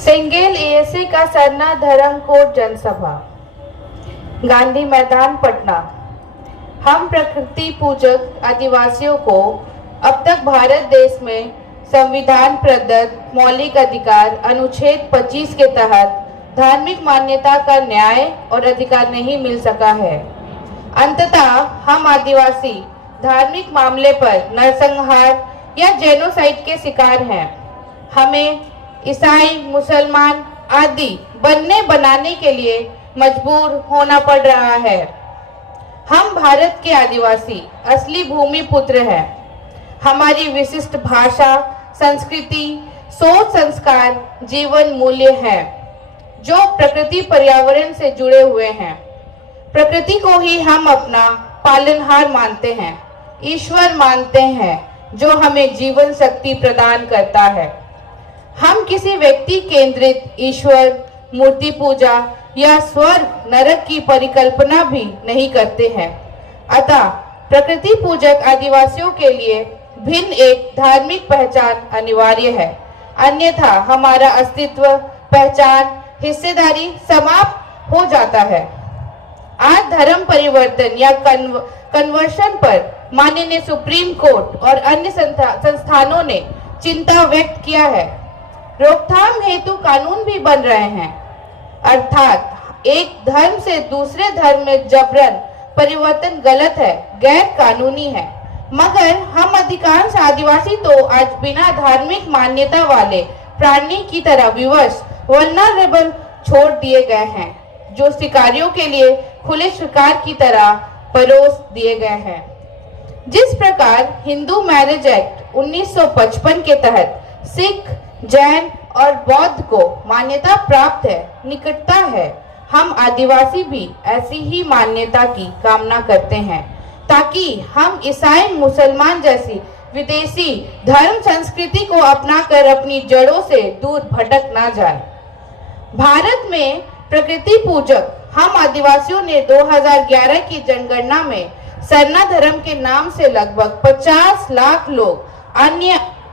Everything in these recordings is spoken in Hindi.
सेंगेल एएसए का सरना धर्म कोट जनसभा। गांधी मैदान, पटना। हम प्रकृति पूजक आदिवासियों को अब तक भारत देश में संविधान प्रदत्त मौलिक अधिकार अनुच्छेद 25 के तहत धार्मिक मान्यता का न्याय और अधिकार नहीं मिल सका है। अंततः हम आदिवासी धार्मिक मामले पर नरसंहार या जेनोसाइड के शिकार हैं। हमें ईसाई, मुसलमान आदि बनाने के लिए मजबूर होना पड़ रहा है। हम भारत के आदिवासी असली भूमि पुत्र हैं। हमारी विशिष्ट भाषा, संस्कृति, सोच, संस्कार, जीवन मूल्य हैं जो प्रकृति पर्यावरण से जुड़े हुए हैं। प्रकृति को ही हम अपना पालनहार मानते हैं, ईश्वर मानते हैं जो हमें जीवन शक्ति प्रदान करता है। हम किसी व्यक्ति केंद्रित ईश्वर, मूर्ति पूजा या स्वर्ग नरक की परिकल्पना भी नहीं करते हैं। अतः प्रकृति पूजक आदिवासियों के लिए भिन्न एक धार्मिक पहचान अनिवार्य है, अन्यथा हमारा अस्तित्व, पहचान, हिस्सेदारी समाप्त हो जाता है। आज धर्म परिवर्तन या कन्वर्शन पर माननीय सुप्रीम कोर्ट और अन्य संस्थानों ने चिंता व्यक्त किया है। रोकथाम हेतु कानून भी बन रहे हैं, अर्थात एक धर्म से दूसरे धर्म में जबरन परिवर्तन गलत है, गैर कानूनी है। मगर हम अधिकांश आदिवासी तो आज बिना धार्मिक मान्यता वाले प्राणी की तरह विवश, वल्नरेबल छोड़ दिए गए हैं, जो शिकारियों के लिए खुले शिकार की तरह परोस दिए गए हैं। जिस प्रकार हिंदू मैरिज एक्ट 1955 के तहत सिख, जैन और बौद्ध को मान्यता प्राप्त है, निकटता है, हम आदिवासी भी ऐसी ही मान्यता की कामना करते हैं, ताकि हम ईसाई, मुसलमान जैसी विदेशी धर्म संस्कृति को अपनाकर अपनी जड़ों से दूर भटक ना जाए। भारत में प्रकृति पूजक हम आदिवासियों ने 2011 की जनगणना में सरना धर्म के नाम से लगभग 50 लाख लोग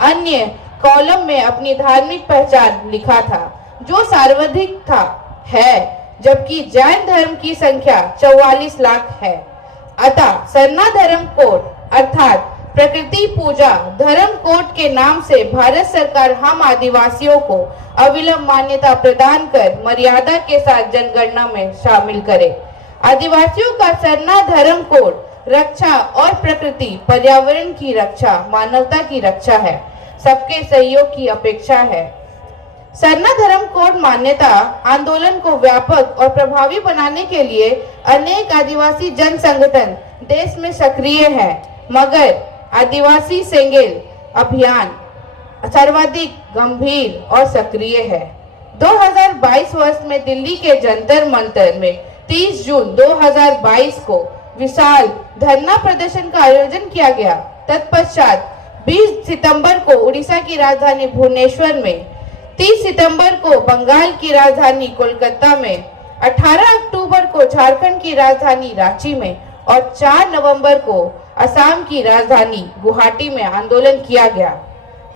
अन्य कॉलम में अपनी धार्मिक पहचान लिखा था, जो सर्वाधिक है, जबकि जैन धर्म की संख्या 44 लाख है। अतः सरना धर्म कोड अर्थात प्रकृति पूजा धर्म कोड के नाम से भारत सरकार हम आदिवासियों को अविलंब मान्यता प्रदान कर मर्यादा के साथ जनगणना में शामिल करे। आदिवासियों का सरना धर्म कोड रक्षा और प्रकृति पर्यावरण की रक्षा, मानवता की रक्षा है, सबके सहयोग की अपेक्षा है। सरना धर्म कोड मान्यता आंदोलन को व्यापक और प्रभावी बनाने के लिए अनेक आदिवासी जन संगठन देश में सक्रिय हैं, मगर आदिवासी सेंगेल अभियान सर्वाधिक गंभीर और सक्रिय है। 2022 वर्ष में दिल्ली के जंतर मंतर में 30 जून 2022 को विशाल धरना प्रदर्शन का आयोजन किया गया। तत्पश्चात 20 सितंबर को उड़ीसा की राजधानी भुवनेश्वर में, 30 सितंबर को बंगाल की राजधानी कोलकाता में, 18 अक्टूबर को झारखंड की राजधानी रांची में और 4 नवंबर को असम की राजधानी गुवाहाटी में आंदोलन किया गया।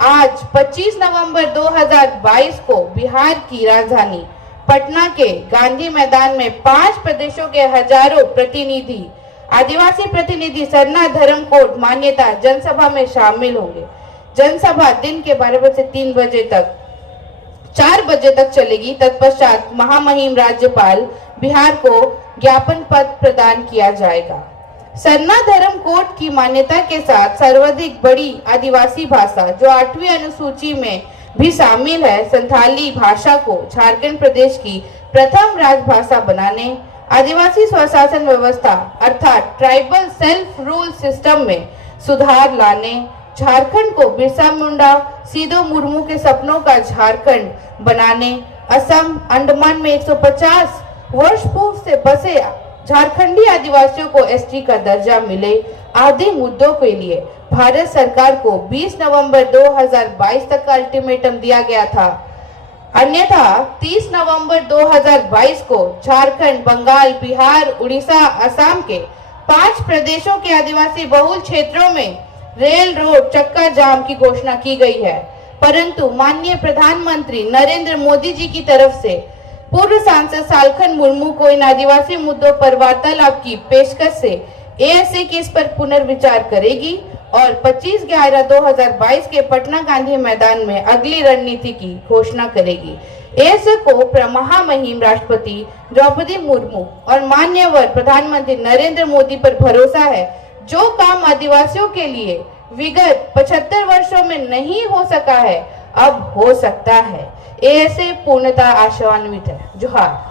आज 25 नवंबर 2022 को बिहार की राजधानी पटना के गांधी मैदान में 5 प्रदेशों के हजारों प्रतिनिधि, आदिवासी प्रतिनिधि सरना धर्म कोड मान्यता जनसभा में शामिल होंगे। जनसभा दिन के 12 बजे से 3 बजे तक 4 बजे तक चलेगी। तत्पश्चात महामहिम राज्यपाल बिहार को ज्ञापन पत्र प्रदान किया जाएगा। सरना धर्म कोड की मान्यता के साथ सर्वाधिक बड़ी आदिवासी भाषा जो 8वीं अनुसूची में भी शामिल है, संथाली भाषा को झारखंड प्रदेश की प्रथम राजभाषा बनाने, आदिवासी स्वशासन व्यवस्था अर्थात ट्राइबल सेल्फ रूल सिस्टम में सुधार लाने, झारखंड को बिरसा मुंडा, सीधो मुर्मू के सपनों का झारखंड बनाने, असम, अंडमान में 150 वर्ष पूर्व से बसे झारखंडी आदिवासियों को एसटी का दर्जा मिले आदि मुद्दों के लिए भारत सरकार को 20 नवंबर 2022 तक का अल्टीमेटम दिया गया था। अन्यथा 30 नवंबर 2022 को झारखंड, बंगाल, बिहार, उड़ीसा, असम के 5 प्रदेशों के आदिवासी बहुल क्षेत्रों में रेल रोड चक्का जाम की घोषणा की गई है। परंतु माननीय प्रधानमंत्री नरेंद्र मोदी जी की तरफ से पूर्व सांसद सालखन मुर्मू को इन आदिवासी मुद्दों पर वार्तालाप की पेशकश से एएसए की इस पर पुनर्विचार करेगी और 25/11/2022 के पटना गांधी मैदान में अगली रणनीति की घोषणा करेगी। एएसए को महामहिम राष्ट्रपति द्रौपदी मुर्मू और माननीय प्रधानमंत्री नरेंद्र मोदी पर भरोसा है। जो काम आदिवासियों के लिए विगत 75 वर्षों में नहीं हो सका है, अब हो सकता है। एएसए पूर्णतः आशान्वित है। जोहार।